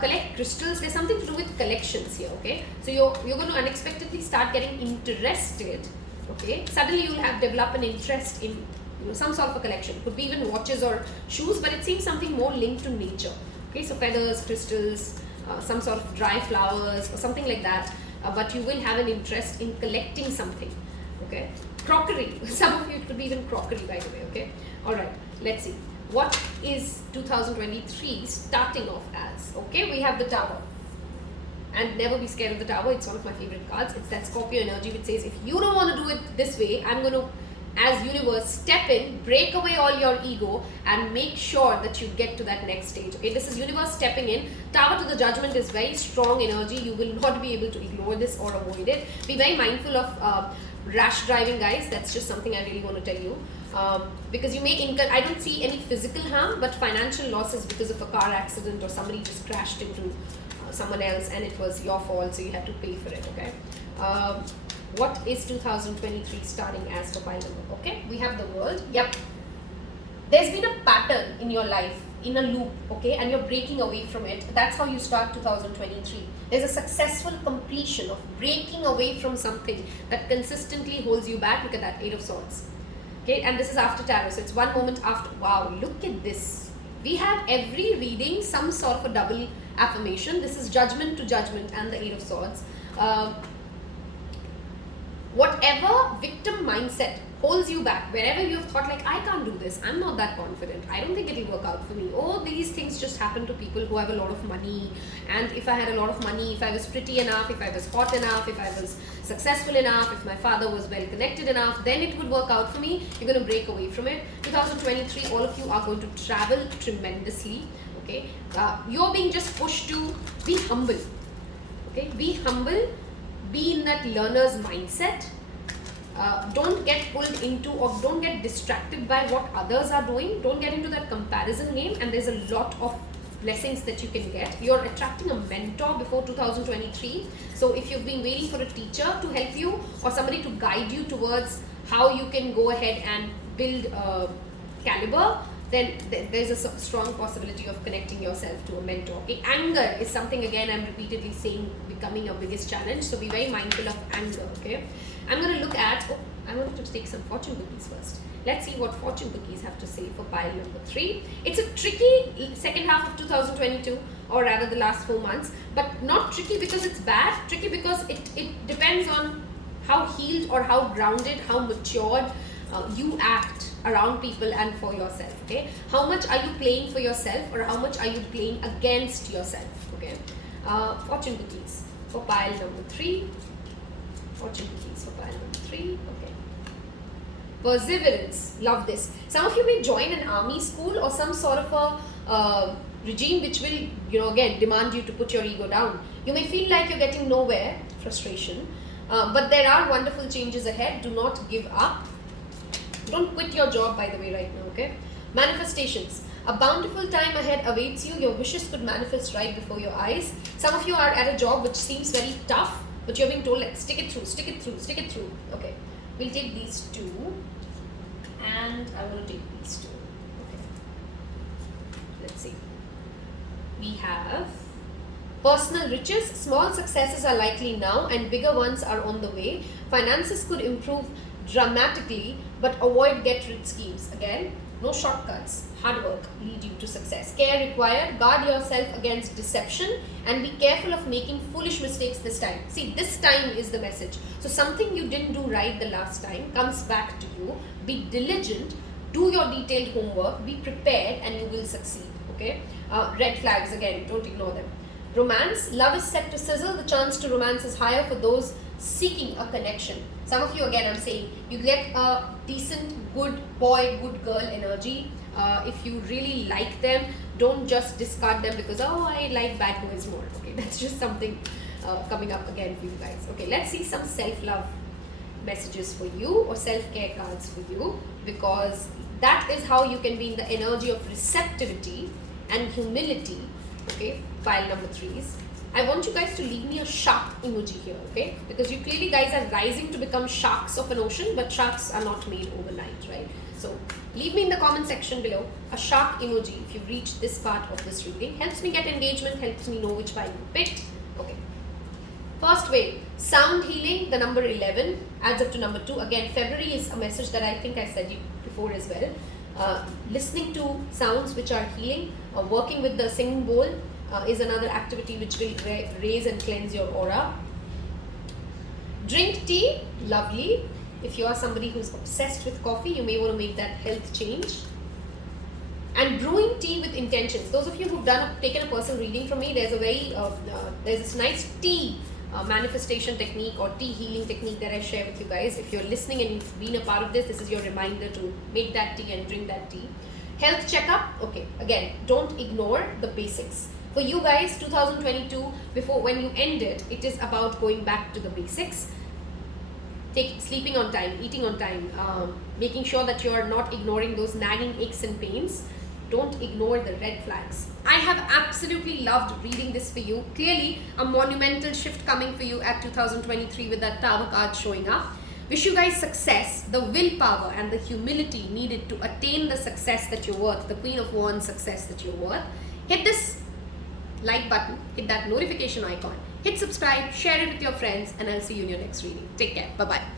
collect crystals. There's something to do with collections here. Okay, so you're going to unexpectedly start getting interested. Okay, suddenly you'll have developed an interest in some sort of a collection. Could be even watches or shoes, but it seems something more linked to nature. Okay, so feathers, crystals, some sort of dry flowers or something like that. But you will have an interest in collecting something. Okay, crockery. Some of you, it could be even crockery, by the way. Okay, all right. Let's see. What is 2023 starting off as? Okay, we have the Tower. And never be scared of the Tower. It's one of my favorite cards. It's that Scorpio energy which says, if you don't want to do it this way, I'm going to, as universe, step in, break away all your ego and make sure that you get to that next stage. Okay, this is universe stepping in. Tower to the Judgment is very strong energy. You will not be able to ignore this or avoid it. Be very mindful of rash driving, guys. That's just something I really want to tell you. Because you may incur, I don't see any physical harm, but financial losses because of a car accident or somebody just crashed into someone else and it was your fault, so you had to pay for it. Okay. What is 2023 starting as for pile number? Okay, we have the World. Yep. There's been a pattern in your life, in a loop, okay, and you're breaking away from it. That's how you start 2023. There's a successful completion of breaking away from something that consistently holds you back. Look at that, 8 of Swords. Okay, and this is after tarot, so it's one moment after. Wow, look at this. We have every reading some sort of a double affirmation. This is Judgment to Judgment and the 8 of Swords. Whatever victim mindset holds you back, wherever you've thought like, I can't do this, I'm not that confident, I don't think it'll work out for me. Oh, these things just happen to people who have a lot of money, and if I had a lot of money, if I was pretty enough, if I was hot enough, if I was successful enough, if my father was well connected enough, then it would work out for me. You're going to break away from it. 2023, all of you are going to travel tremendously. Okay, you're being just pushed to be humble. Okay, be humble. Be in that learner's mindset. Don't get pulled into or don't get distracted by what others are doing. Don't get into that comparison game, and there's a lot of blessings that you can get. You're attracting a mentor before 2023. So if you've been waiting for a teacher to help you or somebody to guide you towards how you can go ahead and build caliber, then there's a strong possibility of connecting yourself to a mentor. Okay, anger is something, again, I'm repeatedly saying, becoming your biggest challenge. So be very mindful of anger. Okay, I'm going to look at, I want to take some fortune cookies first. Let's see what fortune cookies have to say for pile number 3. It's a tricky second half of 2022, or rather the last 4 months, but not tricky because it's bad, tricky because it depends on how healed or how grounded, how matured you act around people and for yourself. Okay, how much are you playing for yourself or how much are you playing against yourself? Okay, fortune cookies for pile number 3. Fortune cookies for pile number 3. Okay, perseverance, love this. Some of you may join an army school or some sort of a regime which will, again, demand you to put your ego down. You may feel like you're getting nowhere, frustration, but there are wonderful changes ahead. Do not give up. Don't quit your job, by the way, right now. Okay, manifestations. A bountiful time ahead awaits you. Your wishes could manifest right before your eyes. Some of you are at a job which seems very tough, but you're being told, like, stick it through, stick it through, stick it through. Okay, we'll take these 2, and I want to take these 2. Okay, let's see. We have personal riches. Small successes are likely now and bigger ones are on the way. Finances could improve dramatically, but avoid get-rich schemes. Again, no shortcuts. Hard work lead you to success. Care required. Guard yourself against deception and be careful of making foolish mistakes this time. See, this time is the message. So something you didn't do right the last time comes back to you. Be diligent. Do your detailed homework. Be prepared and you will succeed. Okay. Red flags, again, don't ignore them. Romance. Love is set to sizzle. The chance to romance is higher for those seeking a connection. Some of you, again, I'm saying, you get a decent, good boy, good girl energy. If you really like them, Don't just discard them because, oh, I like bad boys more. Okay, that's just something coming up again for you guys. Okay, let's see some self-love messages for you or self-care cards for you, because that is how you can be in the energy of receptivity and humility. Okay, pile number 3s. I want you guys to leave me a shark emoji here, okay? Because you clearly guys are rising to become sharks of an ocean, but sharks are not made overnight, right? So leave me in the comment section below a shark emoji if you've reached this part of this reading. Helps me get engagement, helps me know which pile you picked. Okay. First wave, sound healing, the number 11 adds up to number 2. Again, February is a message that I think I said you before as well. Listening to sounds which are healing, working with the singing bowl is another activity which will raise and cleanse your aura. Drink tea, lovely. If you are somebody who's obsessed with coffee, you may want to make that health change. And brewing tea with intentions. Those of you who've taken a personal reading from me, there's a there's this nice tea manifestation technique or tea healing technique that I share with you guys. If you're listening and you've been a part of this is your reminder to make that tea and drink that tea. Health checkup. Okay, again, don't ignore the basics. For you guys, 2022, when you end it, it is about going back to the basics. Sleeping on time, eating on time, making sure that you're not ignoring those nagging aches and pains. Don't ignore the red flags. I have absolutely loved reading this for you. Clearly, a monumental shift coming for you at 2023 with that Tower card showing up. Wish you guys success, the willpower and the humility needed to attain the success that you're worth, the Queen of Wands success that you're worth. Hit this like button, hit that notification icon, hit subscribe, share it with your friends, and I'll see you in your next reading. Take care. Bye-bye.